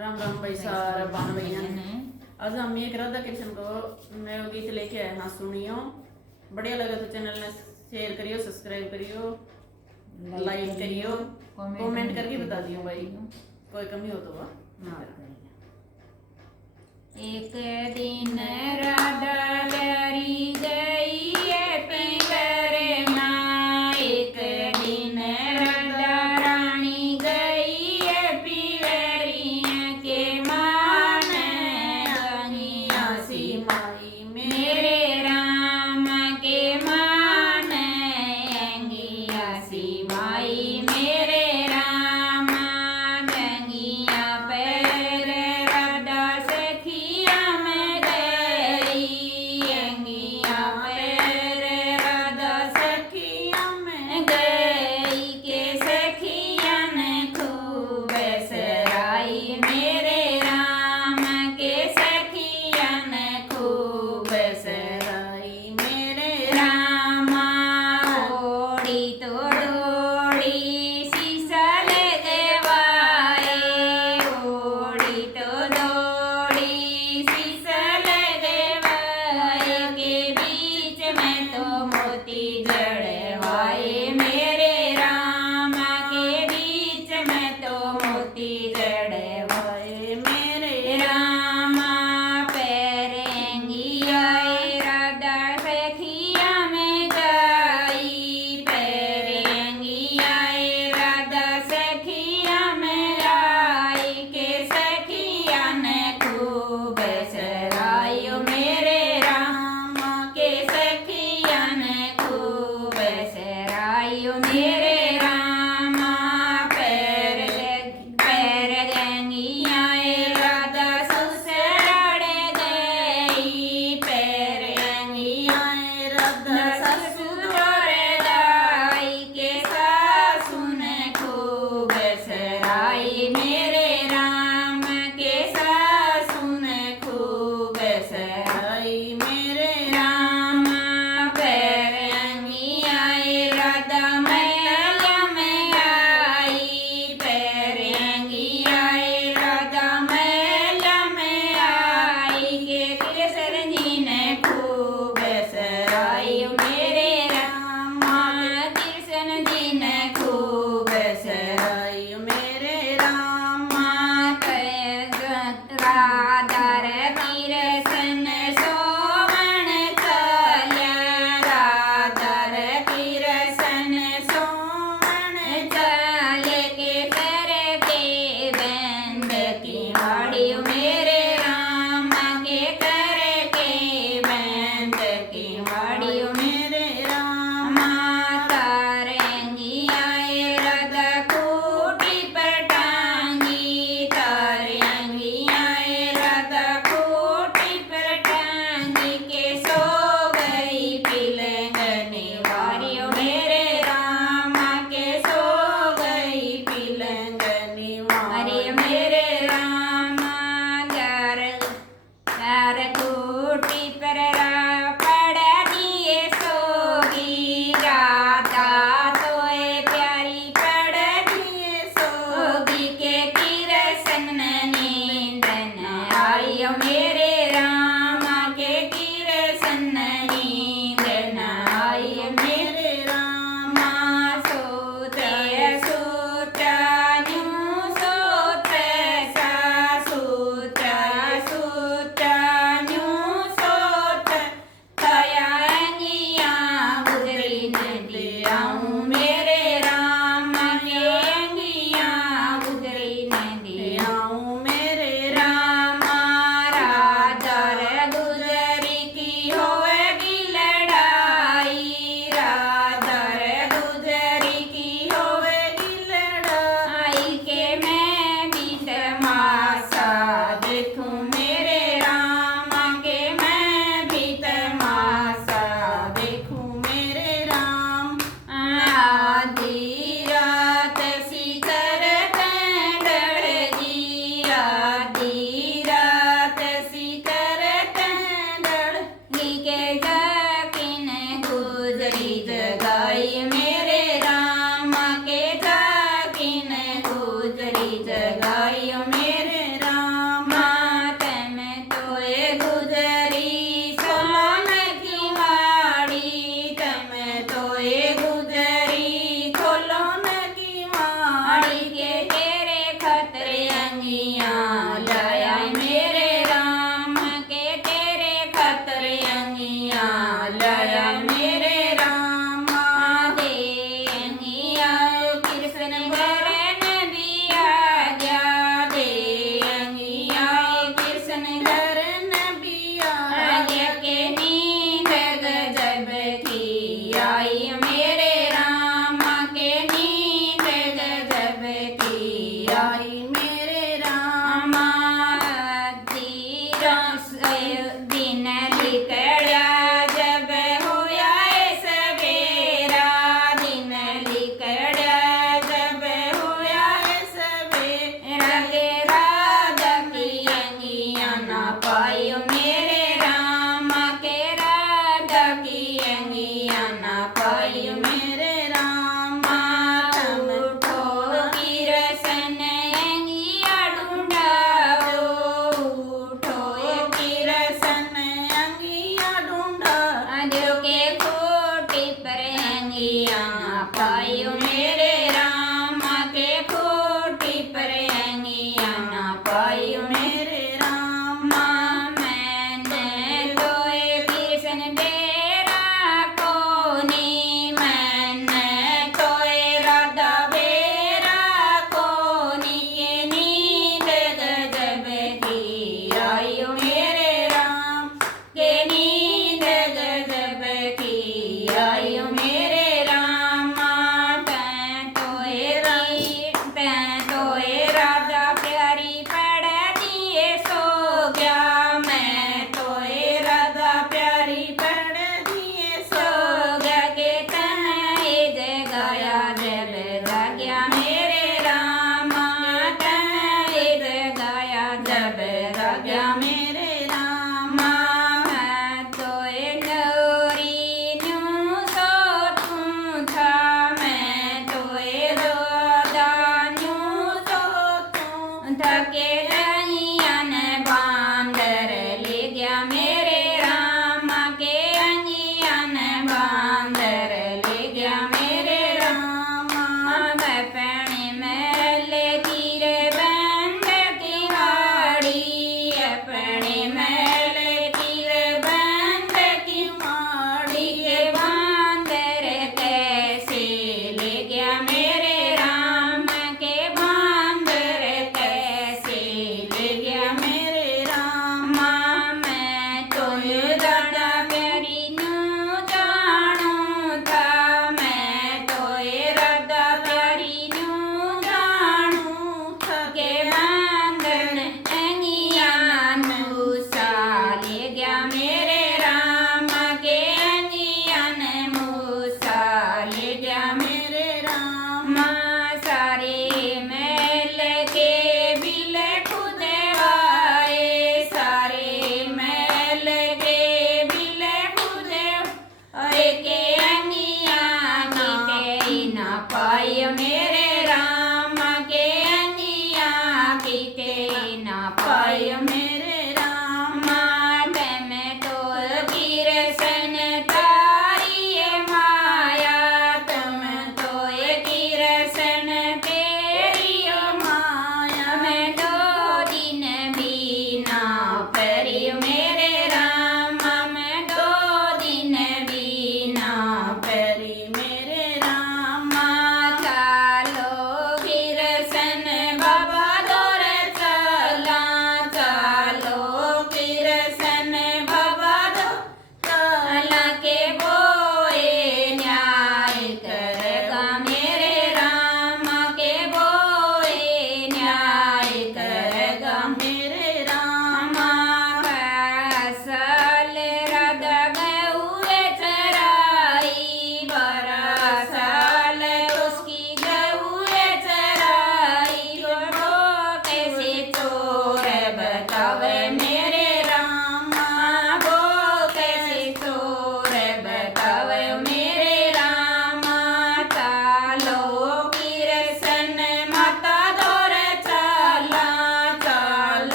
राम राम भाई सारा बन भैया ने। आज हम एक राधा कृष्ण को नया गीत लेके आए हाँ, सुनियो। बढ़िया लगा तो चैनल ने शेयर करियो, सब्सक्राइब करियो, लाइक करियो, कमेंट करके बता दियो भाई, कोई कमी हो तो वह। एक दिन राधा डरी गई है पिंजरे माँ, एक दिन राधा रानी गई है पिंजरिया के मान गंगिया सी माई मेरे राम के मान गंगिया सी माई मेरे राम गंगिया पैर राधा सखिया में अंगिया लाया मेरे राम के तेरे खतर अंगिया लाया मेरे राम दे अंगिया कृष्ण भरन भी आ गया दे अंगिया कृष्ण करन बिया आगे के नींद गजब की आई मेरे राम के नींद गजब की आई मेरे राम दिन लिकड़ा जब होया सवेरा दिन लिकड़ा जब होया सवेरा गे राधा की अंगिया ना पायो मेरे राम के राधा की अंगिया ना पायो मेरे राम उठो किरसन अंगिया ढूंढाओ उठो किरसन अंगिया ढूंढा जो के खोटी पर अंगिया पायो मेरे राम के खोटी पर अंगिया ना पायो मेरे राम मैंने तोए कृष्ण बेरा कोनी मैंने तोए राधा बेरा कोनी के नींद गजब की आयो मेरे राम के नींद गजब की आयो मेरे राम तैं तोए राधा प्यारी पड़ दिए सो गया मैं तोए राधा प्यारी पढ़ दिए सो गया के तैं जगाया जब जाग्या मेरे राम तैं जगाया जब जाग्या मेरे राम तोए नौरी न्यू सो तू था मैं तोए रोदा न्यू तो तू थके अंगियन बांदर ले गया मेरे राम के अंगियन बांदर ले गया मेरे राम अपने महल की रे बंद की वाड़ी अपने महल की रे बंद की माड़ी के बांदर कैसे ले गया मेरे राम के बांदर कैसे ले गया मेरे राम मैं तो राधा प्यारी नू जानू था मैं तो राधा प्यारी नू जानू थके के बांधन अंगिया मूसा ले गया मेरे राम के अंगिया मूसा ले गया मेरे राम सारे महल के बिल खुदवाए सारे महल के बिल खुदवाए के अंगिया की ना पाई मेरे राम के अंगिया की ना पाई मेरे राम में तो किरसन तारी माया तुम तो किरसन तेरी माया मैं दो दिन बीना परी मेरे राम मैं दो दिन बीना पैरी मेरे राम चालो किरसन बाबा दौर चला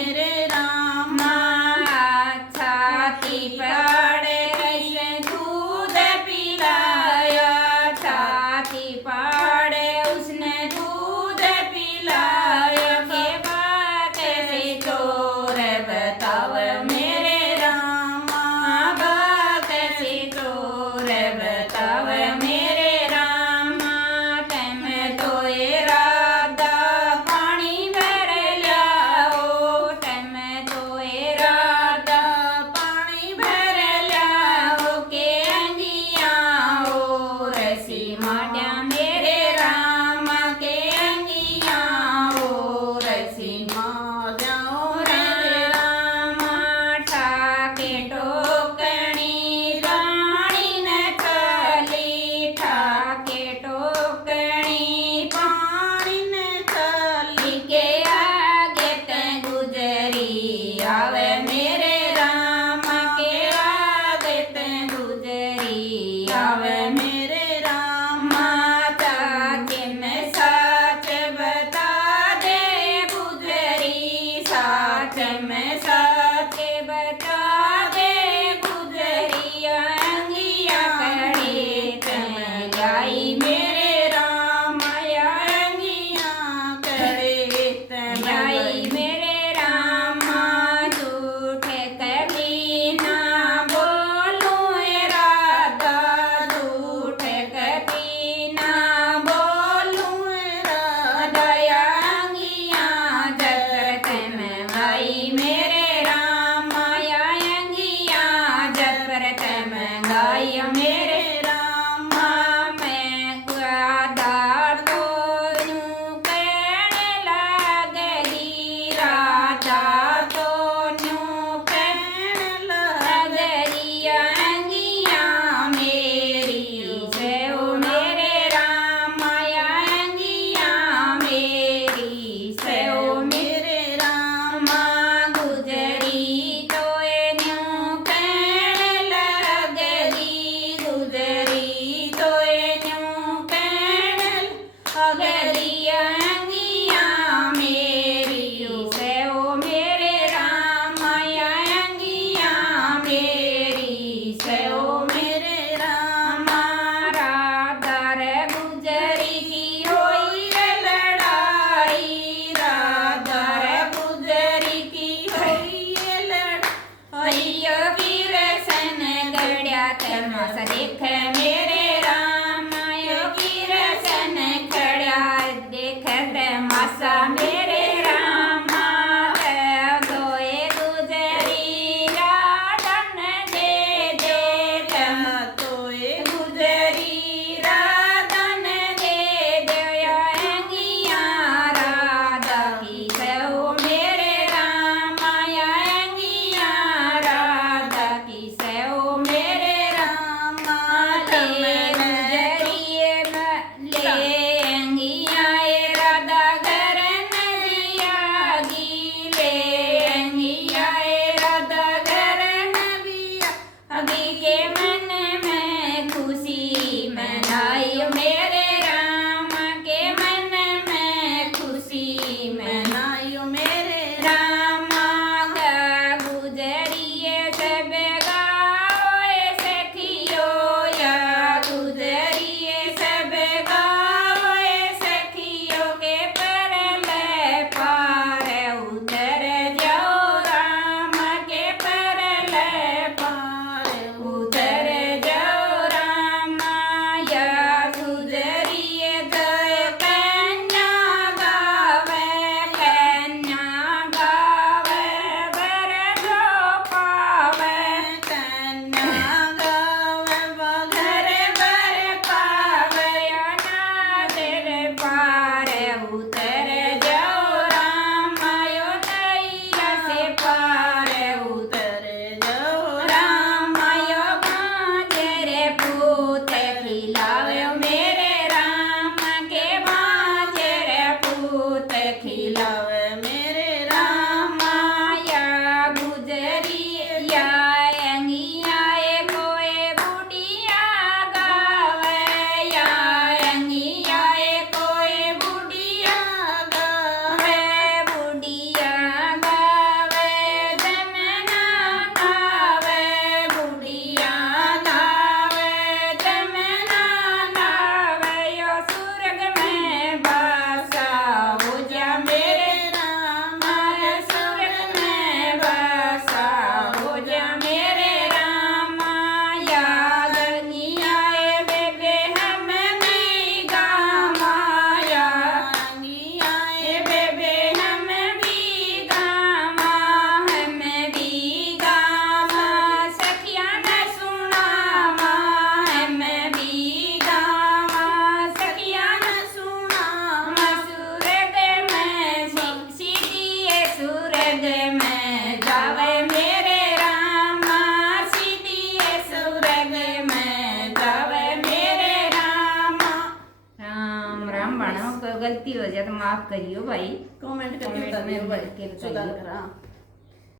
मेरे रामा छाती पड़े कैसे दूध पिलाया छाती पड़े उसने दूध पिलाया के बात से चोर बताव मेरे रामा बात से चोर बताव मेरे रामा टाइम तो ये राधा पानी भर लियाओ टाइम तो ये राधा पानी भर लियाओ के अंगिया ओ रसी माड्या मेरे रामा के अंगिया ओ रसी जाओ रे रामा ठाके टोकणी राणी न चली ठाके टोकणी पानी न चली के आगे ते गुजरी आवे मेरे राम के आगे ते गुजरी आवे मेरे राम माता के मैं सच बता दे गुजरी सच में सच बता दे गुजरी अंगिया करे तम गाई मेरे राम अंगिया करे गाई मेरे राम झूठ कभी ना बोलूं राधा झूठ कभी ना बोलूं दया अंगिया जगत में गाई मेरे राम अंगिया जगत में गाई मेरे राम मैं आधार तो यूं कहने लगली राधा तो यूं कहने लगली अंगिया मेरी से ओ मेरे राम अंगिया मेरी से ओ मेरे राम गुजरी तो यूं कहने लगली गुजरी तो यूं कहने लगली अंगिया मेरी से ओ मेरे राम अंगिया मेरी से ओ मेरे राम राधा रे गुजरी की होई रे लड़ाई राधा रे गुजरी की होई अयो वीर सन गड़्या तमाशा देख मेरे राम यो वीर सन खड़ा देख तमाशा मेरे राम दोए गुजरी राधन दे दे तम तोए गुजरी राधन दे दया अंगिया राधा की सो मेरे राम अंगिया राधा की सो मेरे राम ब्राह्मण हो, कोई गलती हो जाए तो माफ करियो भाई। कमेंट करके कमेंट बता दियो में भाई, करके बताइए। सुधार करा।